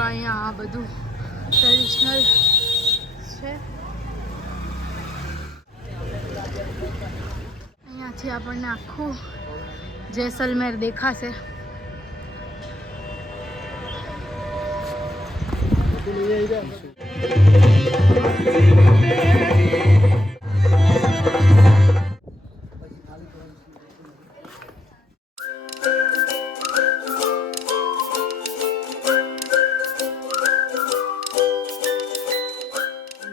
ચલો અહીંયા આ બધું ટ્રેડિશનલ છે. અહીંયાથી આપણને આખું જેસલમેર દેખાશે.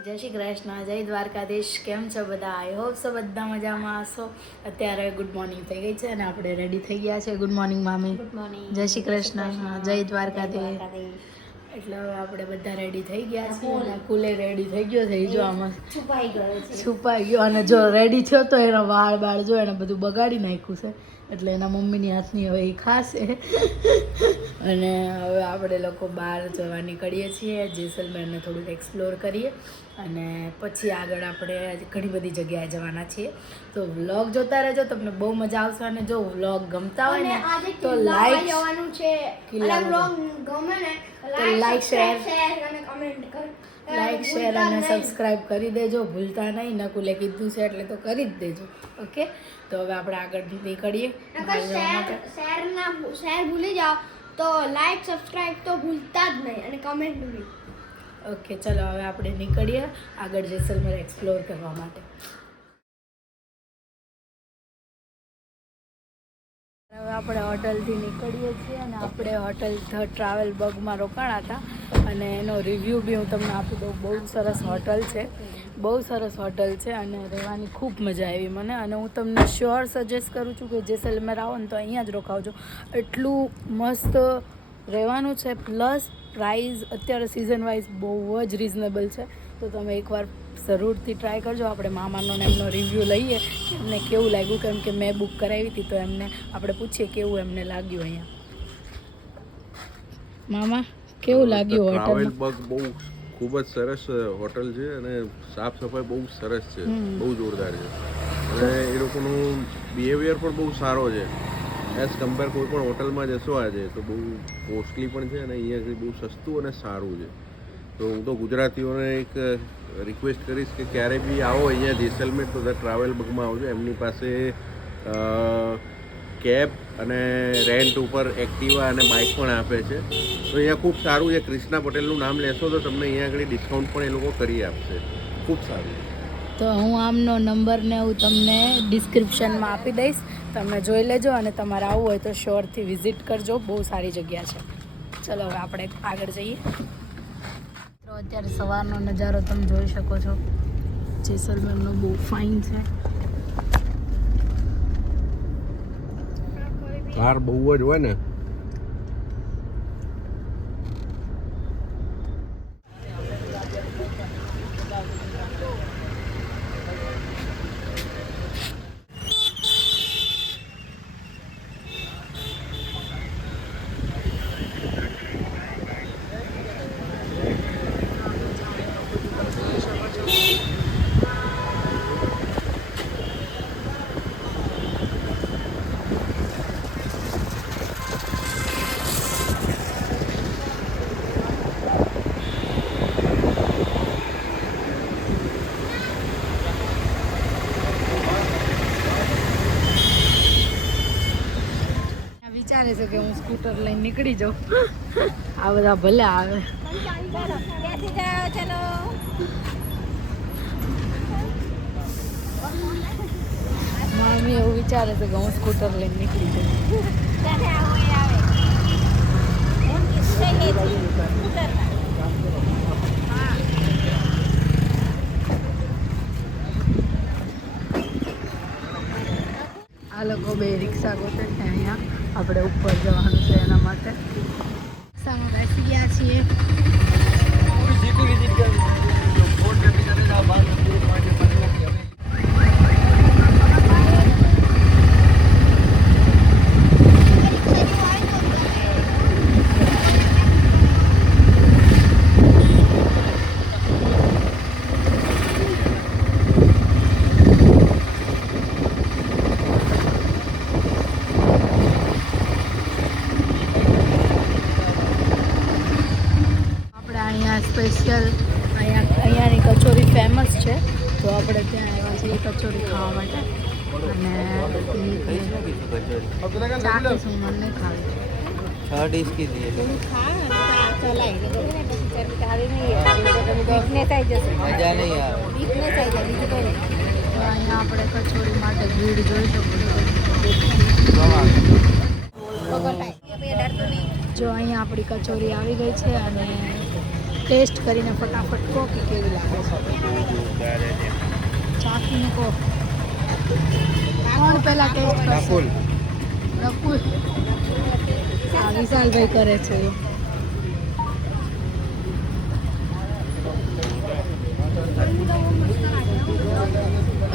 જય શ્રી કૃષ્ણ, જય દ્વારકાધીશ. કેમ છો બધા? આઈ હોપ સો બધા મજામાં હશો. અત્યારે ગુડ મોર્નિંગ થઈ ગઈ છે અને આપણે રેડી થઈ ગયા છે. ગુડ મોર્નિંગ મામી. Good morning. જય શ્રી કૃષ્ણ, જય દ્વારકાધીશ. એટલે હવે આપણે બધા રેડી થઈ ગયા છીએ અને કુલે રેડી થઈ ગયો છે. જો આમાં છુપાઈ ગયો અને જો રેડી થયો તો એના વાળ બાળ જો એને બધું બગાડી નાખ્યું છે. એટલે એના મમ્મીની હાથની હવે એ ખાશે. અને હવે આપણે લોકો બહાર જવા નીકળીએ છીએ, જેસલમેરને થોડુંક એક્સપ્લોર કરીએ અને પછી આગળ આપણે ઘણી બધી જગ્યાએ જવાના છીએ. તો વ્લોગ જોતા રહેજો, તમને બહુ મજા આવશે. અને જો વ્લોગ ગમતા હોય ને તો લાઈક જવાનું છે. અને વ્લોગ ગમે ને તો લાઈક શેર અને કમેન્ટ કરો. લાઈક શેર અને સબસ્ક્રાઇબ કરી દેજો, ભૂલતા નહીં. નકુલે કીધું છે એટલે તો કરી જ દેજો. ઓકે, તો હવે આપણે આગળ નીકળીએ. શેર ભૂલી જાઓ તો લાઈક સબસ્ક્રાઇબ તો ભૂલતા જ નહીં અને કમેન્ટ બી. ઓકે, ચલો હવે આપણે નીકળીએ આગળ જેસલમેર એક્સપ્લોર કરવા માટે. હવે આપણે હોટલથી નીકળીએ છીએ અને આપણે હોટલ ધ ટ્રાવેલ બગમાં રોકાણા હતા અને એનો રિવ્યૂ બી હું તમને આપી દઉં. બહુ સરસ હોટલ છે, બહુ સરસ હોટલ છે અને રહેવાની ખૂબ મજા આવી મને. અને હું તમને શ્યોર સજેસ્ટ કરું છું કે જેસલમેર આવો ને તો અહીંયા જ રોકાવજો. એટલું મસ્ત રહેવાનું છે, પ્લસ પ્રાઇઝ અત્યારે સિઝન વાઇઝ બહુ જ રિઝનેબલ છે. તો તમે એકવાર જરૂરથી ટ્રાય કરજો. આપણે મામાનો ને એમનો રિવ્યૂ લઈએ એમને કેવું લાગ્યું, કેમ કે મેં બુક કરાવી હતી તો એમને આપણે પૂછીએ કેવું એમને લાગ્યું. અહીંયા મામા કેવું લાગ્યું હોટલ? ટ્રાવેલ બગ બહુ ખૂબ જ સરસ હોટલ છે અને સાફ સફાઈ બહુ સરસ છે, બહુ જોરદાર છે. અને એ લોકોનું બિહેવિયર પણ બહુ સારો છે એઝ કમ્પેર કોઈ પણ હોટલમાં જશો આજે તો બહુ કોસ્ટલી પણ છે અને અહીંયાથી બહુ સસ્તું અને સારું છે. તો હું તો ગુજરાતીઓને એક રિક્વેસ્ટ કરીશ કે ક્યારે બી આવો અહીંયા જેસલમેર તો ધ ટ્રાવેલ બગમાં આવજો. એમની પાસે કેબ અને રેન્ટ ઉપર એક્ટિવા અને બાઇક પણ આપે છે. તો અહીંયા ખૂબ સારું છે. ક્રિષ્ના પટેલનું નામ લેશો તો તમને અહીંયા આગળ ડિસ્કાઉન્ટ પણ એ લોકો કરી આપશે. ખૂબ સારું. તો હું આમનો નંબર ને હું તમને ડિસ્ક્રિપ્શનમાં આપી દઈશ, તમે જોઈ લેજો અને તમારે આવવું હોય તો શ્યોરથી વિઝિટ કરજો. બહુ સારી જગ્યા છે. ચલો હવે આપણે આગળ જઈએ. તો અત્યારે સવારનો નજારો તમે જોઈ શકો છો. જેસલમેરનો બહુ ફાઇન છે. કાર બહુ જ હોય ને. વિચારે છે કે હું સ્કૂટર લઈને નીકળી જાઉં. આ બધા ભલે આવે. મામી એવું વિચારે છે કે હું સ્કૂટર લઈને નીકળી જાઉં. આ લોકો બે રિક્ષા ગોતે છે અહીંયા. આપણે ઉપર જવાનું છે એના માટે. રિક્ષામાં બેસી ગયા છીએ. સ્પેશિયલ અહીંયાની કચોરી ફેમસ છે, તો આપણે ત્યાં આવ્યા છીએ કચોરી ખાવા માટે. અને ચાખીશું, મને નહીં ખાવી. 6 डिश कीजिए मजा नहीं आ તો અહીંયા આપણે કચોરી માટે ભીડ જોઈ શકો છો. જો અહીંયા આપણી કચોરી આવી ગઈ છે અને ટેસ્ટ કરીને ફટાફટ કહો કે કેવી લાગે છે. ચાખીને કહો કોણ પહેલાં ટેસ્ટ કરશે. રકુલ. હા, વિશાલભાઈ કરે છે.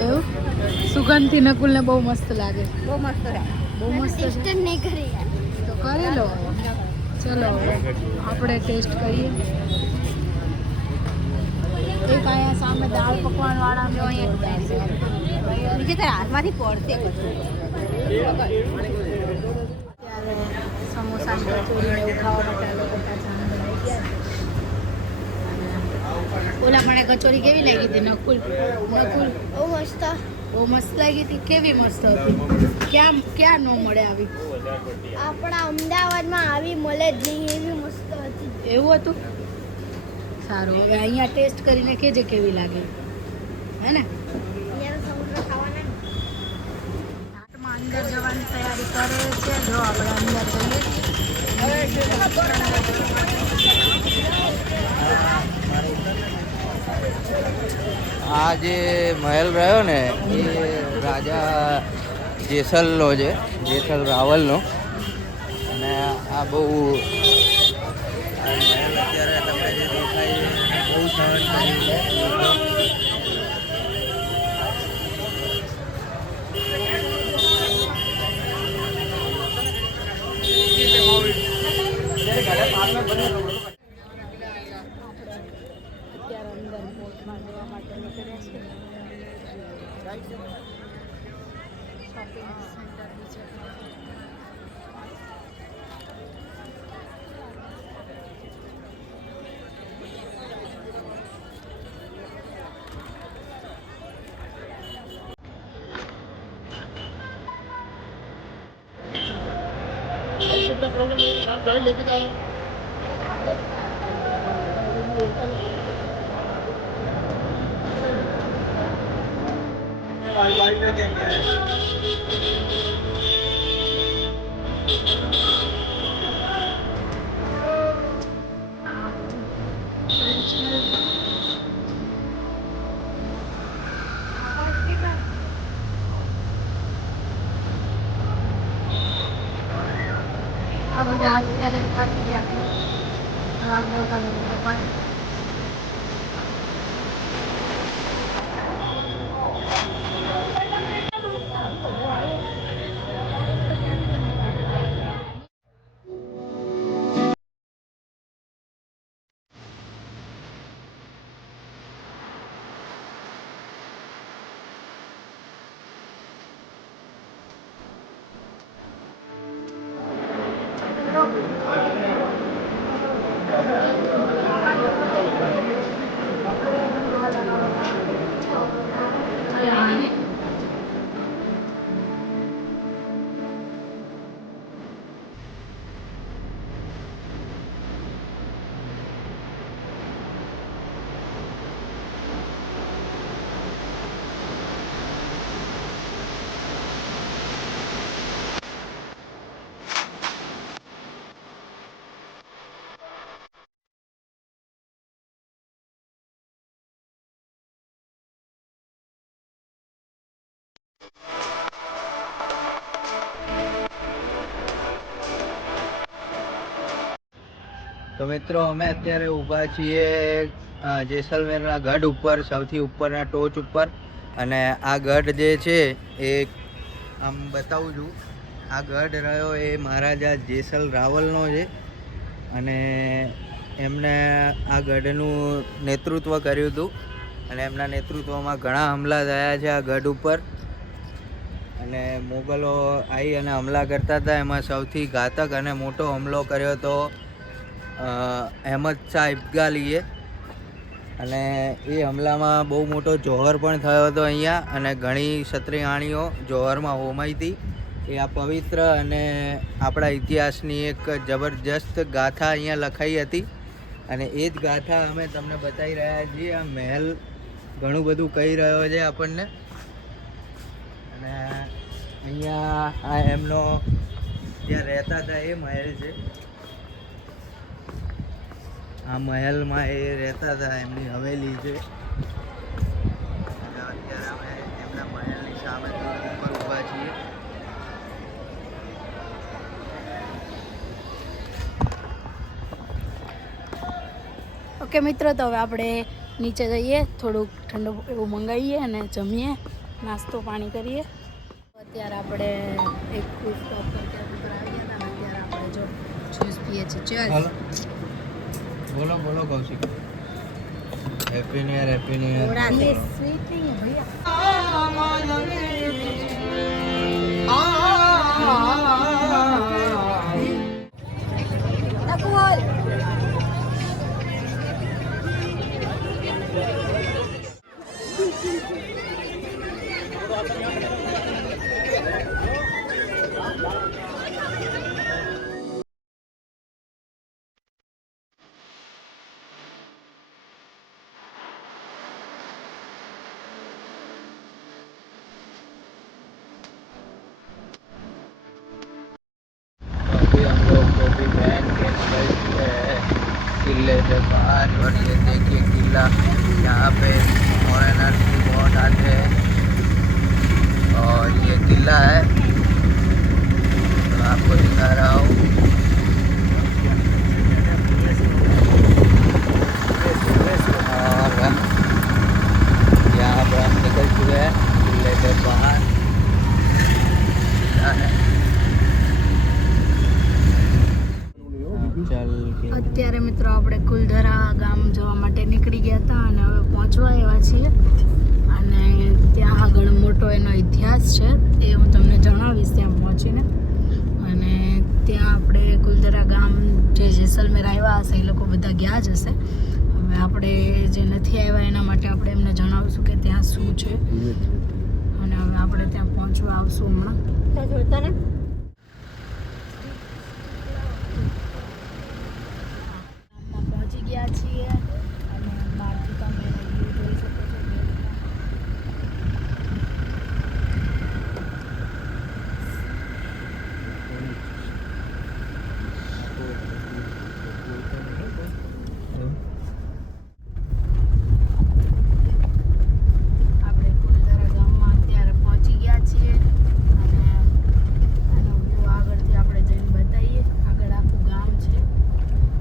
એવું સુગંધથી નકુલને બહુ મસ્ત લાગે. બહુ મસ્ત છે. નહીં કરી યાર. તો કરી લો. ચલો આપણે ટેસ્ટ કરીએ. એક અહીંયા સામે દાળ પકવાન વાળા હાથમાંથી પડશે ત્યારે સમોસા કચોરી એવું ખાવા માટે આ લોકો પાછા અંદર આવી ગયા. ઓલા મને કચોરી કેવી લાગી હતી નકુલ? બહુ મસ્ત. બહુ મસ્ત લાગી હતી. કેવી મસ્ત હતી? ક્યાં ન મળે આવી? આપણા અમદાવાદમાં આવી મળે જ નહીં એવી મસ્ત હતી. એવું હતું? સારું, હવે અહીંયા ટેસ્ટ કરીને કેજે કેવી લાગે, હે ને? અહીંયા સમુદ્ર ખાવાના ને. હાટમાં અંદર જવાની તૈયારી કરે છે. જો આપણે અંદર જઈએ. આ જે મહેલ રહ્યો ને એ રાજા જેસલનો છે, જેસલ રાવલનો. અને આ બહુ આ મહેલ અત્યારે તમને જે દેખાય છે બહુ સહન કર્યું છે લોકો. અત્યારે અંદર પોર્ટમાં જવા માટે નીકળ્યા છે. શોપિંગ સેન્ટર બી છે. તો મિત્રો અમે અત્યારે ઊભા છીએ જેસલમેરના ગઢ ઉપર, સૌથી ઉપરના ટોચ ઉપર. અને આ ગઢ જે છે એ આમ બતાવું છું. આ ગઢ રહ્યો એ મહારાજા જેસલ રાવલનો છે. અને એમને આ ગઢનું નેતૃત્વ કર્યું હતું. અને એમના નેતૃત્વમાં ઘણા હમલા થયા છે આ ગઢ ઉપર. અને મુગલો આવી અને હમલા કરતા હતા. એમાં સૌથી ઘાતક અને મોટો હમલો કર્યો હતો અહેમદ શાહ ઇબ્ગાલીએ. અને એ હમલામાં બહુ મોટો જોહર પણ થયો હતો અહીંયા, અને ઘણી ક્ષત્રિયાણીઓ જોહરમાં હોમાઈ હતી. એ આ પવિત્ર અને આપણા ઇતિહાસની એક જબરજસ્ત ગાથા અહીંયા લખાઈ હતી, અને એ જ ગાથા અમે તમને બતાવી રહ્યા છીએ. આ મહેલ ઘણું બધું કહી રહ્યો છે આપણને. અને અહીંયા આ એમનો જ્યાં રહેતા હતા એ મહેલ છે. આ મહેલમાં એ રહેતા હતા, એમની હવેલી છે. અને અત્યારે અમે એમના મહેલની સામે ઉપર ઊભા છીએ. ઓકે મિત્રો, તો હવે આપણે નીચે જઈએ, થોડુંક ઠંડુ એવું મંગાવીએ અને જમીએ, નાસ્તો પાણી કરીએ. અત્યારે આપણે એક ફૂડ સ્ટોપ પર ત્યાં ઉપર આવ્યા હતા, અત્યારે આપણે જો જ્યુસ પીએ છીએ. હાલો બોલો બોલો Kaushik. Happy new year, happy new year. ये स्वीट नहीं है भैया. अभी हम लोग टोपी पहन के निकल चुके हैं किले से बाहर, और ये देखिए किला, यहाँ पे फॉरेनर्स भी बहुत आते हैं. और ये किला है, तो आपको दिखा रहा हूँ. और यहाँ पर हम निकल चुके हैं किले से बाहर. किला है. અત્યારે મિત્રો આપણે કુલધરા ગામ જવા માટે નીકળી ગયા હતા અને હવે પહોંચવા આવ્યા છીએ. અને ત્યાં આગળ મોટો એનો ઇતિહાસ છે, એ હું તમને જણાવીશ ત્યાં પહોંચીને. અને ત્યાં આપણે કુલધરા ગામ જે જેસલમેર આવ્યા હશે એ લોકો બધા ગયા જ હશે. હવે આપણે જે નથી આવ્યા એના માટે આપણે એમને જણાવીશું કે ત્યાં શું છે. અને હવે આપણે ત્યાં પહોંચવા આવશું હમણાં. પહોંચી ગયા છીએ અને બહારથી તમે વ્યૂ જોઈ શકો છો. આપણે કુલધરા ગામમાં અત્યારે પહોંચી ગયા છીએ અને આનો વ્યૂ આગળથી આપણે જઈને બતાવીએ. આગળ આખું ગામ છે.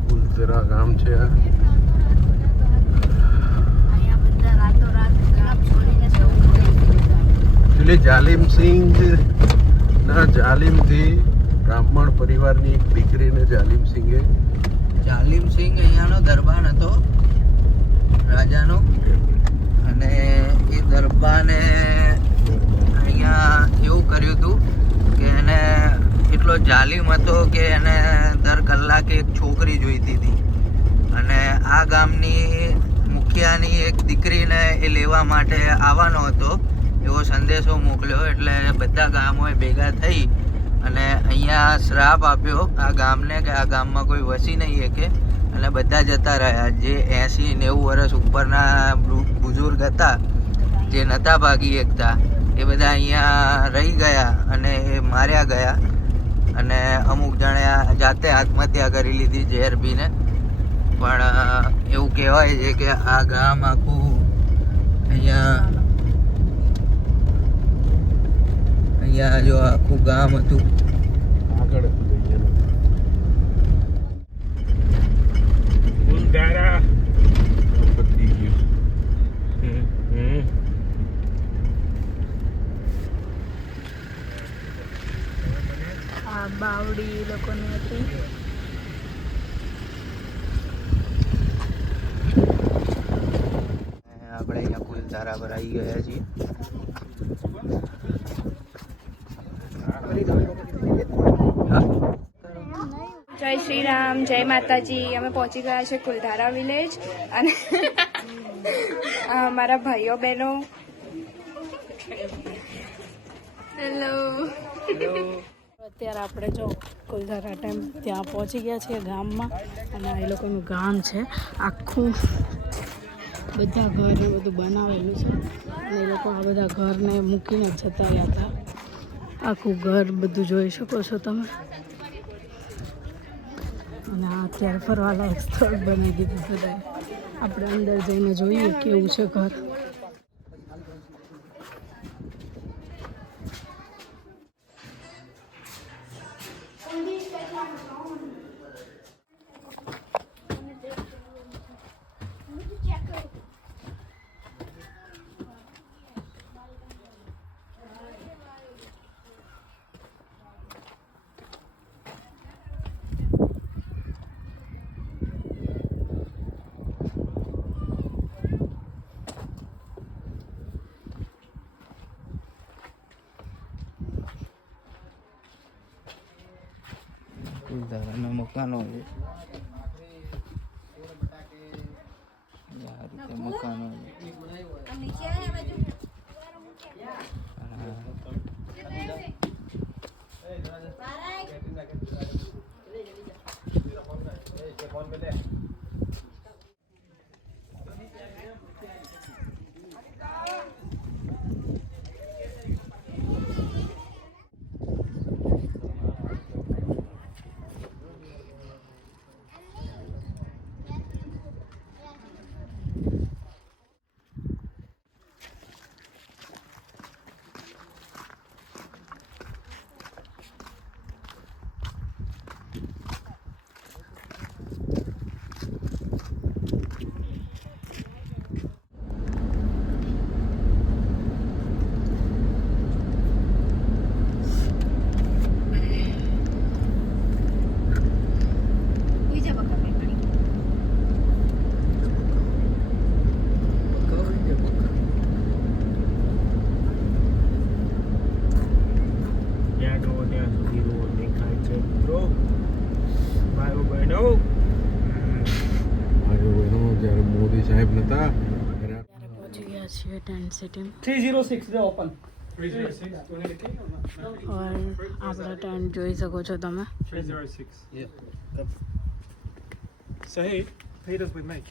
કુલધરા ગામ છે આ. અહીંયા બધા રાતોરાત ગામ છોડીને જવું પડે. એકચ્યુઅલી જાલિમસિંહ ના જાલિમથી બ્રાહ્મણ પરિવારની એક દીકરીને જાલિમસિંહે જાલિમસિંહ અહીંયાનો દરબાર હતો રાજાનો, અને એ દરબારને અહીંયા એવું કર્યું હતું કે એને એટલો જાલિમ હતો કે એને દર કલાકે એક છોકરી જોઈતી હતી. અને આ ગામની મુખિયાની એક દીકરીને એ લેવા માટે આવવાનો હતો એવો સંદેશો મોકલ્યો. એટલે બધા ગામોએ ભેગા થઈ અને અહીંયા શ્રાપ આપ્યો આ ગામને કે આ ગામમાં કોઈ વસી નહીં શકે, અને બધા જતા રહ્યા. જે 80-90 વર્ષ ઉપરના બુઝુર્ગ હતા, જે નહોતા ભાગી શકતા, એ બધા અહીંયા રહી ગયા અને એ માર્યા ગયા. અને અમુક જણે જાતે આત્મહત્યા કરી લીધી ઝેર પીને. પણ એવું કહેવાય છે કે આ ગામ આખું અહીંયા જો આખું ગામ હતું. આગળ કુલધરા પતી ગયું. આ બાવડી લોકોની હતી. આપણે અહીંયા કુલધારા પર આવી ગયા છીએ. જય શ્રી રામ, જય માતાજી. અમે પહોંચી ગયા છે કુલધારા વિલેજ અને મારા ભાઈઓ બહેનો હેલો. અત્યારે આપણે જો કુલધારા ટાઈમ ત્યાં પહોંચી ગયા છીએ ગામમાં અને એ લોકોનું ગામ છે આખું બધા ઘર એ બધું બનાવેલું છે અને એ લોકો આ બધા ઘરને મૂકીને જતા રહ્યા હતા. આખું ઘર બધું જોઈ શકો છો તમે અને આ અત્યારે ફરવાલાયક સ્થળ બનાવી દીધું બધાએ. આપણે અંદર જઈને જોઈએ કેવું છે ઘર. કુલધારાના મકાનો છે. આ રીતે મકાનો છે. જ્યારે મોદી સાહેબ નતા ત્યારે પહોંચી ગયા છીએ ટેન્ટ સિટી 306 they open. और આપણા ટેન્ટ જોઈ શકો છો તમે. 306. So hey, Peter's with Mike.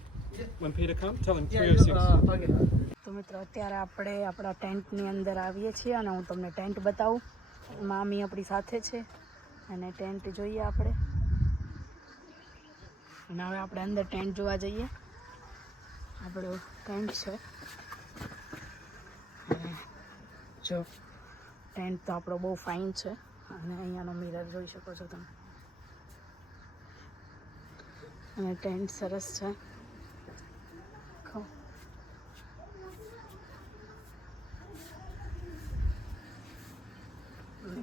When Peter come, tell him 306. તો મિત્રો અત્યારે આપણે આપણા ટેન્ટની અંદર આવીએ છીએ અને હું તમને ટેન્ટ બતાવું. મામી આપણી સાથે છે અને ટેન્ટ જોઈએ આપણે. અને હવે આપણે અંદર ટેન્ટ જોવા જઈએ. આપણો ટેન્ટ છે અને જો ટેન્ટ તો આપણો બહુ ફાઇન છે અને અહીંયાનો મિરર જોઈ શકો છો તમે અને ટેન્ટ સરસ છે.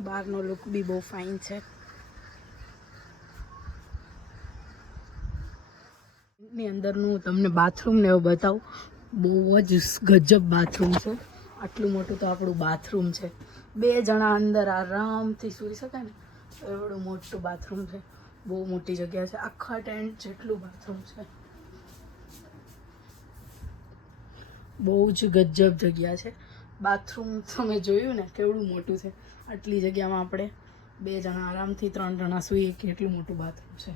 બહારનો લુક બી બહુ ફાઇન છે. ની અંદરનું તમને બાથરૂમ ને એવું બતાવું. બહુ જ ગજબ બાથરૂમ છે. આટલું મોટું તો આપણું બાથરૂમ છે. 2 જણા અંદર આરામથી સૂઈ શકે ને એવડું મોટું બાથરૂમ છે. બહુ મોટી જગ્યા છે. આખા ટેન્ટ જેટલું બાથરૂમ છે. બહુ જ ગજબ જગ્યા છે. બાથરૂમ તમે જોયું ને કેવડું મોટું છે. આટલી જગ્યામાં આપણે 2 જણા આરામથી 3 જણા સૂઈએ કે એટલું મોટું બાથરૂમ છે.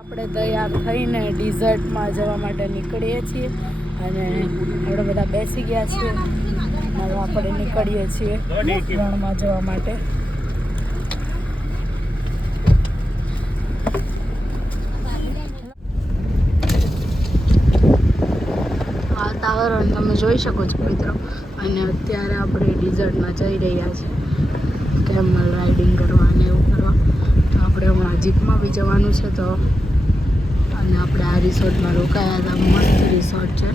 આપણે તૈયાર થઈને ડિઝર્ટમાં જવા માટે નીકળીએ છીએ અને આપણે બધા બેસી ગયા છીએ. હવે આપણે નીકળીએ છીએ રણમાં જવા માટે. વાતાવરણ તમે જોઈ શકો છો મિત્રો. અને અત્યારે આપણે ડિઝર્ટમાં જઈ રહ્યા છીએ કેમલ રાઇડિંગ કરવા અને એવું કરવા. તો આપણે હમણાં જીપમાં બી જવાનું છે. તો અને આપણે આ રિસોર્ટમાં રોકાયા હતા. મસ્ત રિસોર્ટ છે.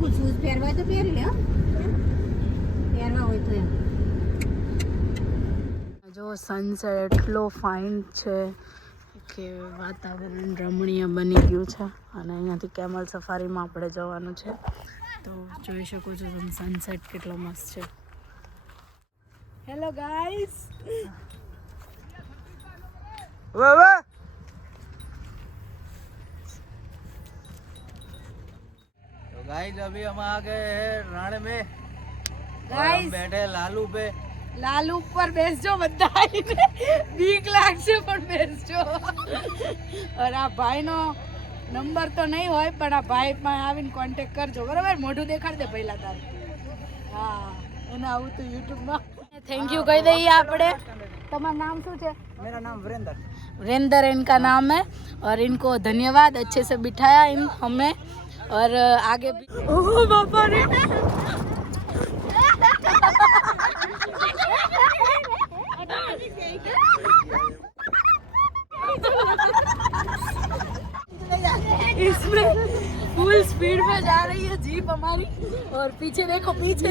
બિલકુલ શૂઝ પહેરવા તો પહેરી લે હો. પહેરવા હોય તો એમ. જો સનસેટ એટલો ફાઇન છે કે વાતાવરણ રમણીય બની ગયું છે અને અહીંયાથી કેમલ સફારીમાં આપણે જવાનું છે. તો જોઈ શકો છો તમે સનસેટ કેટલો મસ્ત છે. Hello guys. तो गाइस अभी हम आ गए हैं रण में. और हम गाइस बैठे लालू पे. લાલુ ઉપર બેસજો બધા આવીને. બીક લાગશે પણ બેસજો. और આ ભાઈનો નંબર તો નહીં હોય પણ આ ભાઈ પાસે આવીને કોન્ટેક્ટ કરજો બરાબર. મોઢું દેખાડ દે પહેલા તારે. હા એને આવું તો યુટ્યુબમાં. થેન્ક યુ કહી દઈએ આપણે. તમારું नाम શું છે? मेरा नाम वीरेंद्र. वीरेंद्र इनका नाम है और इनको धन्यवाद अच्छे से बिठाया इन हमें और आगे भी. ओह बाबा रे. इसमें फुल स्पीड में जा रही है जीप हमारी और पीछे देखो पीछे.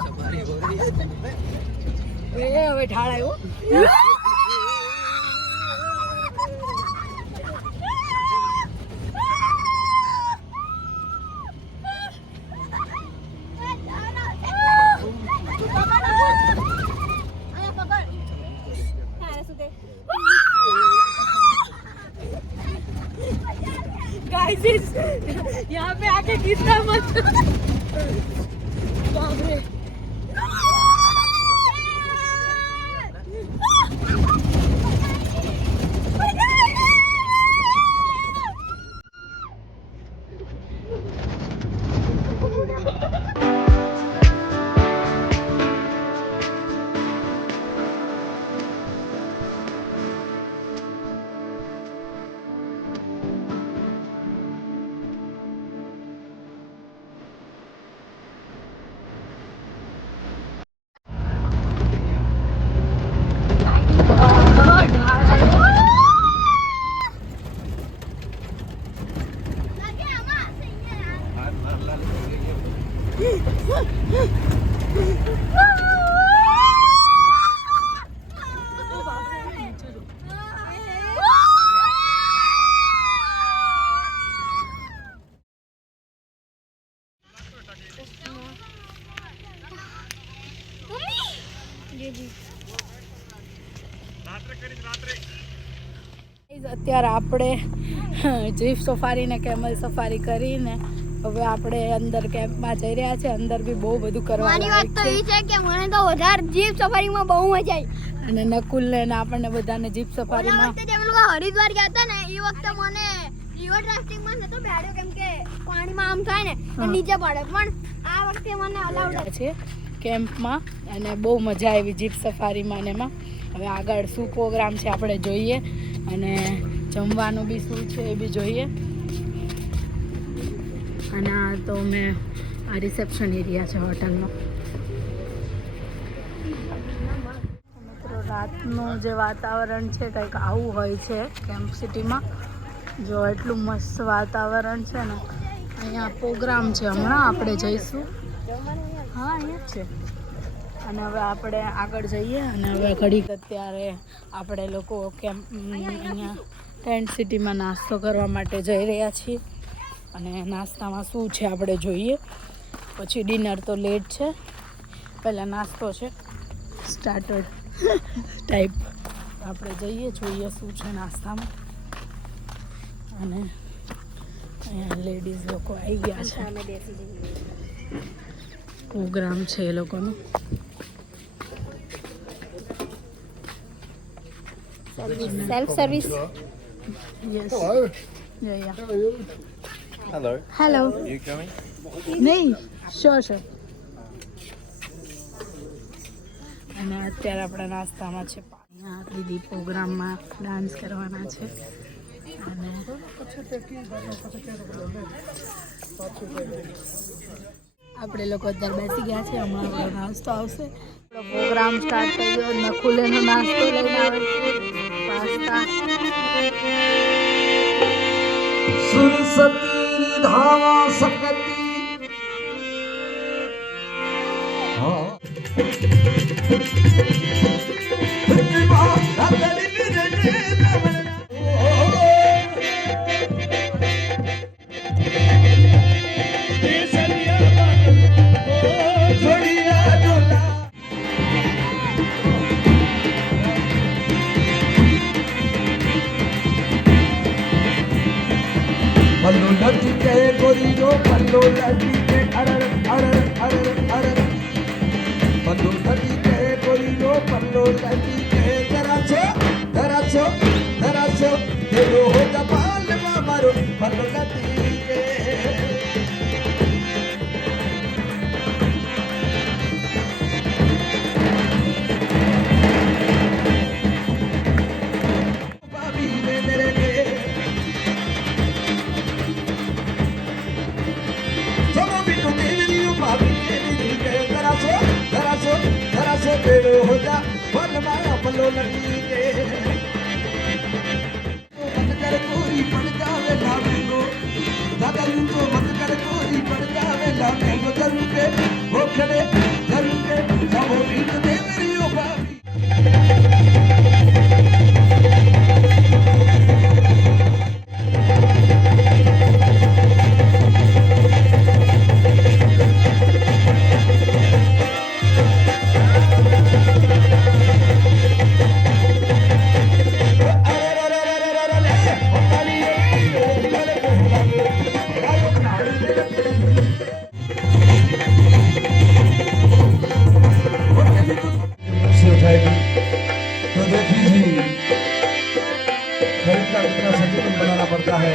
सवारी हो रही है. એ હવે ઢાળાયો. गाइस यहाँ पे आके गिरना मत. बाप रे. અત્યારે આપણે જીપ સફારી ને કેમલ સફારી કરીને હવે આપણે અંદર કેમ્પમાં જઈ રહ્યા છે. અંદર બી બહુ બધું કરવા મારી વાત તો એ છે કે મને તો વધારે જીપ સફારીમાં બહુ મજા આવી. અને નકુલને ને આપણને બધાને જીપ ઓલા સફારીમાં વખતે જે લોકો હરિદ્વાર ગયા હતા ને એ વખતે મને રિવર રાફ્ટિંગમાં નતો બેઠ્યો કેમ કે પાણીમાં આમ થાય ને તો નીચે પડે પણ આ વખતે મને અલાઉડ છે કેમ્પમાં અને બહુ મજા આવી જીપ સફારીમાં ને એમાં. હવે આગળ શું પ્રોગ્રામ છે આપણે જોઈએ અને જમવાનું બી શું છે એ બી જોઈએ. અને આ તો મેં આ રિસેપ્શન એરિયા છે હોટલનો. મિત્રો રાતનું જે વાતાવરણ છે કંઈક આવું હોય છે કેમ્પ સિટીમાં. જો એટલું મસ્ત વાતાવરણ છે ને. અહીંયા પ્રોગ્રામ છે હમણાં આપણે જઈશું. હા અહીંયા જ છે. અને હવે આપણે આગળ જઈએ અને હવે ઘડીક અત્યારે આપણે લોકો કેમ્પ અહીંયા ટેન્ટ સિટીમાં નાસ્તો કરવા માટે જઈ રહ્યા છીએ. અને નાસ્તામાં શું છે આપણે જોઈએ. પછી ડિનર તો લેટ છે. પહેલાં નાસ્તો છે સ્ટાર્ટર ટાઈપ. આપણે જઈએ જોઈએ શું છે નાસ્તામાં. અને અહીંયા લેડીઝ લોકો આવી ગયા છે. પ્રોગ્રામ છે એ લોકોનું. Self service. Yes. Yeah Hello. Hello. You coming? નહીં શ્યોર શ્યોર. અને અત્યારે આપણા નાસ્તામાં છે અહીંયા દીદી પ્રોગ્રામમાં ડાન્સ કરવાના છે. અને આપણે લોકો અત્યારે બેસી ગયા છે. હમણાં આપણો નાસ્તો આવશે પ્રોગ્રામ સ્ટાર્ટ થઈ ગયો. નખુલેનો નાસ્તો લઈને આવે છે, પાસ્તા. સુરસતી ધાવા સકતી પલ્લો લટી કે ગોરીનો પલ્લો લટી કે અરર અરર અરર અરર પલ્લો લટી કે ગોરીનો પલ્લો લટી કે ધરાછો તેરો હો જપાલમાં મારો પલ્લો લટી કે ભાભી ને મેરે કે પેડો હોતા પલમાયા પલ્લો લડી કે મત કર કોરી પડ જાવે લામેગો દાદા યુ તો મત કર કોરી પડ જાવે લામેગો જરૂર કે ભોખડે જરૂર કે સબો ભીત દે મેરી ઓ ભાભી तो देखिए खरीद का कितना सचेतन बनाना पड़ता है।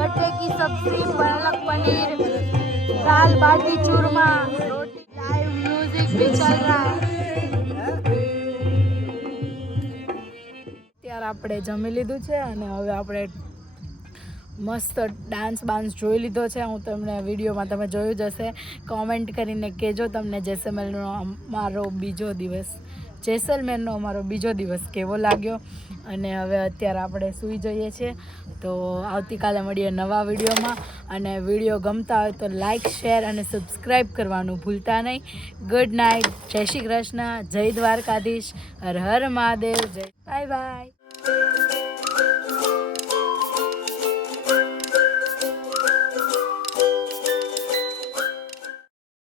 गट्टे की सब्जी, पालक पनीर, दाल बाटी चूरमा, रोटी, लाइव म्यूजिक भी चल रहा है। ત્યારે આપણે જમી લીધું છે અને હવે આપણે મસ્ત ડાન્સ બાન્સ જોઈ લીધો છે. હું તમને વિડીયોમાં તમે જોયું જ હશે. કોમેન્ટ કરીને કહેજો તમને જેસલમેરનો અમારો બીજો દિવસ કેવો લાગ્યો. અને હવે અત્યારે આપણે સૂઈ જઈએ છીએ. તો આવતીકાલે મળીએ નવા વિડીયોમાં. અને વિડીયો ગમતા હોય તો લાઇક, શેર અને સબસ્ક્રાઈબ કરવાનું ભૂલતા નહીં. ગુડ નાઇટ, જય શ્રી કૃષ્ણ, જય દ્વારકાધીશ, હર હર મહાદેવ, જય બાય બાય.